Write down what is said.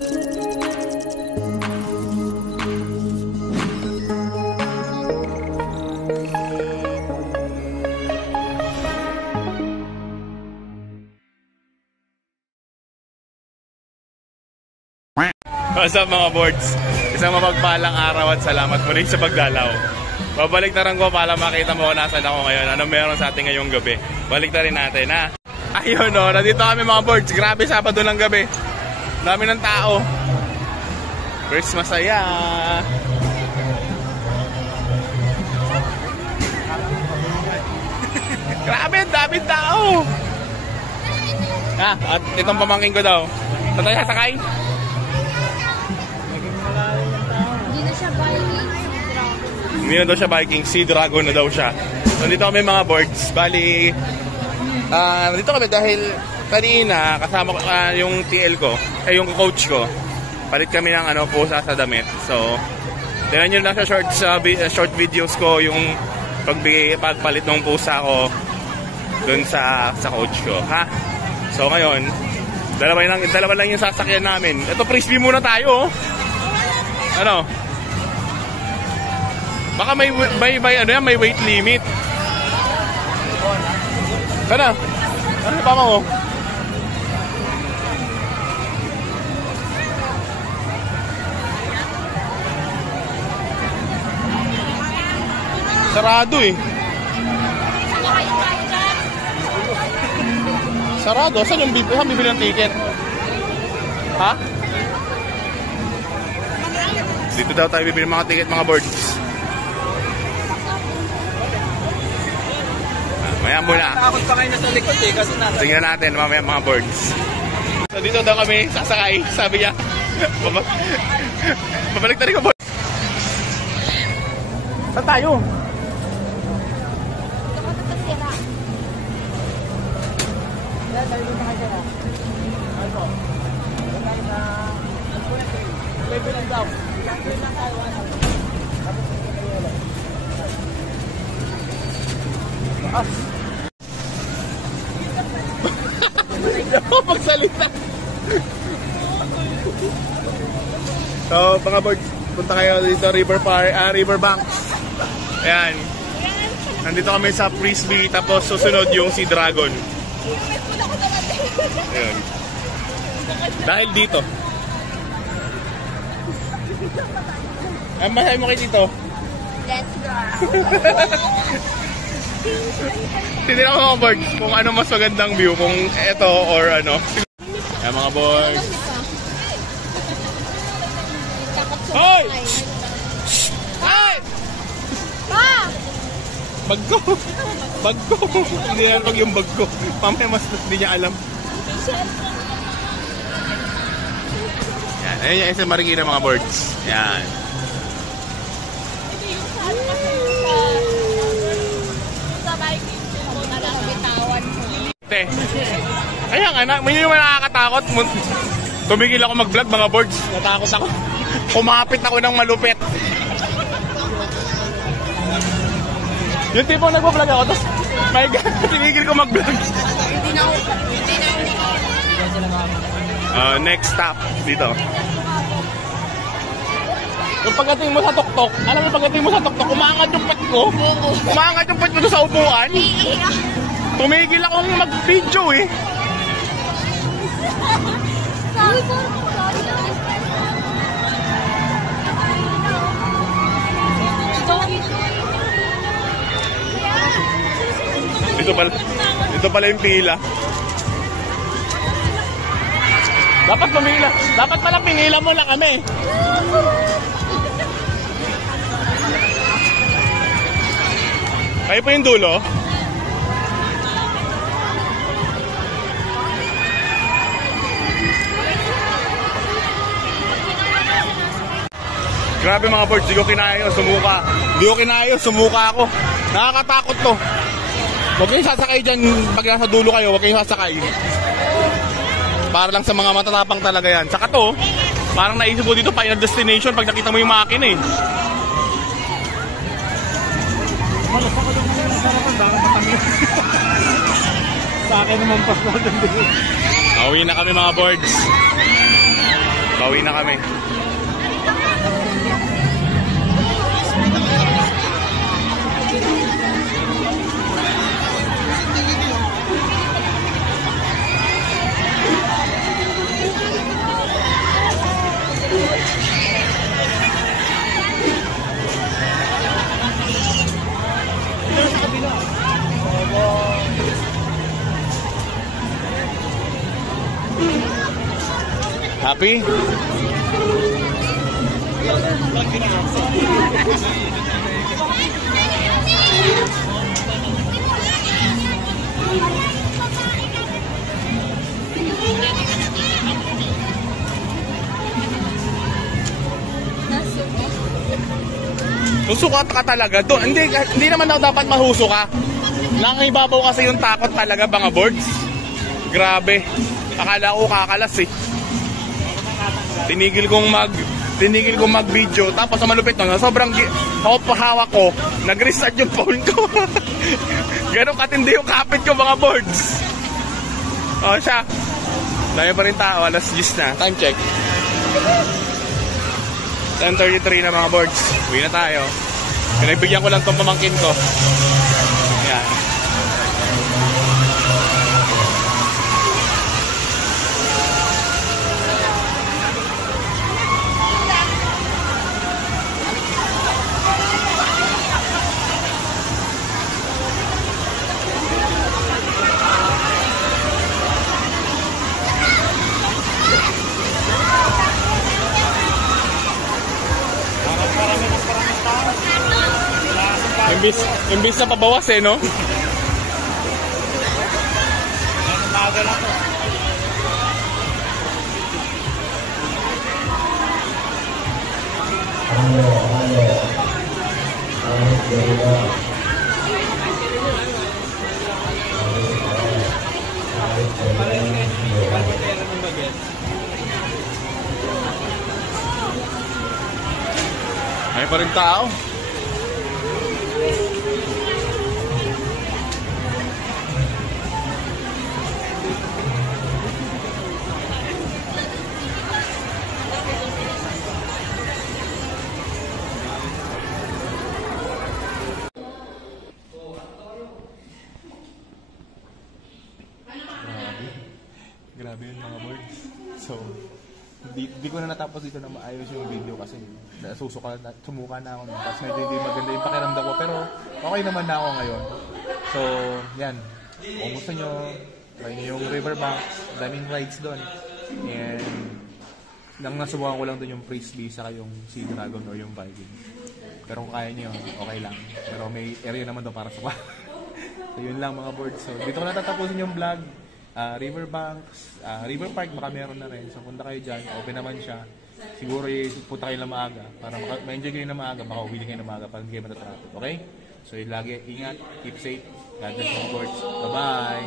What's up mga boards? Isang mapagpalang araw at salamat muli sa pagdalaw. Babalik na rin ko para makita mo kung nasan ako ngayon. Ano meron sa ating ngayong gabi. Balik na rin natin ha. Ayun o, nandito kami mga boards. Grabe, Sabado ng gabi. Dami ng tao. Christmas saya. Grabe, daming tao. Ha, at itong pamangkin ko daw. Saan tayo sasakay? Hindi na daw siya biking, Sea Dragon na daw siya. So dito kami mga boards. Bali, dito kami dahil kanina kasama ko yung TL ko, yung coach ko. Palit kami ng pusa sa damit. So, tingnan nyo lang sa short videos ko yung pagpalit ng pusa ko dun sa coach ko. Ha? So ngayon, dalawa lang yung sasakyan namin. Ito, frisbee muna tayo. Ano? Baka may weight limit. Sana? Ano pa mo? Sarado eh. Sarado? Saan yung bibili ng ticket? Ha? Dito daw tayo bibili mga ticket mga boards. Maya muna. Takot pa kayo na sa likod eh kasi nasa. Tingnan natin mamaya mga boards. So dito daw kami sasakay. Sabi niya. Babalik na rin ka boards. Saan tayo? Pagsalita. So mga boards, punta kayo dito Riverbanks. Ayan. Nandito kami sa frisbee, tapos susunod yung Sea Dragon. Ayan. Dahil dito. Ang masahe mo kay dito? Let's go. Hindi na ako mga boards kung ano mas magandang view, kung ito or ano. Ayan mga boards. Hoy! Hoy! Pa! Bag ko! Bag ko! Hindi na pag yung bag ko. Mamaya mas hindi niya alam. Yan. Ayan yung SM Marikina mga boards. Yan. Kaya nga, may naman nakakatakot. Tumigil ako mag-vlog mga boards. Natakot ako. Kumapit ako ng malupit. Yung tipo nag-vlog ako, tapos my God, tumigil ko mag-vlog. Next stop dito. Yung pagdating mo sa tuktok, alam mo pagdating mo sa tuktok, umaangat yung pet ko. Umaangat yung pet ko sa upuan. Tumigil akong mag-video eh. Dito pala yung pila. Dapat pumila. Dapat pala pinila mo na kami. Kayo pa yung dulo? Grabe mga boards, di ko kinaya, sumuka. Di ko kinaya, sumuka ako. Nakakatakot to. Huwag kayong sasakay dyan pag nasa dulo kayo, huwag kayong sasakay. Para lang sa mga matatapang talaga yan. Saka to, parang naisip ko dito final destination pag nakita mo yung makina eh. Sa akin naman pas na dito. Pauwi na kami mga boards. Bawi na kami. Happy? Susukat ka talaga doon. Hindi naman daw dapat mahuso ka. Nangibabaw kasi yung takot talaga mga boards. Grabe. Akala ko kakalas eh. Tinigil kong mag-video. Tapos sa malupit nun, sobrang ako pahawak ko, nag-reset yung phone ko. Ganun katindi yung kapit ko mga boards. O siya. Dami pa rin tao, alas 10 na. Time check. 10:33 na mga boards. Uwi na tayo. Pinagbigyan ko lang itong pamangkin ko. Ayan. Imbis na pabawas eh, no? Magal ako. Ay pa rin tao. Grabe yun mga boards. So, di ko na natapos dito na maayos yung video kasi sumuka na ako. Tapos medyo hindi maganda yung pakiramdam ko. Pero okay naman na ako ngayon. So, yan. Kung gusto nyo, try nyo yung riverbanks. Daming rides doon. And, nang nasubukan ko lang doon yung frisbee saka yung Sea Dragon or yung Viking. Pero kung kaya nyo, okay lang. Pero may area naman doon para sa So, yun lang mga boards. So, dito ko natatapusin yung vlog. Riverbanks, River Park baka meron na rin. So punta kayo dyan, open naman siya. Siguro punta kayo na maaga para ma-enjoy kayo na maaga, baka uwili kayo na maaga para hindi kayo matatraffic. Okay? So yun lagi, ingat, keep safe. God bless you, boards. Bye-bye!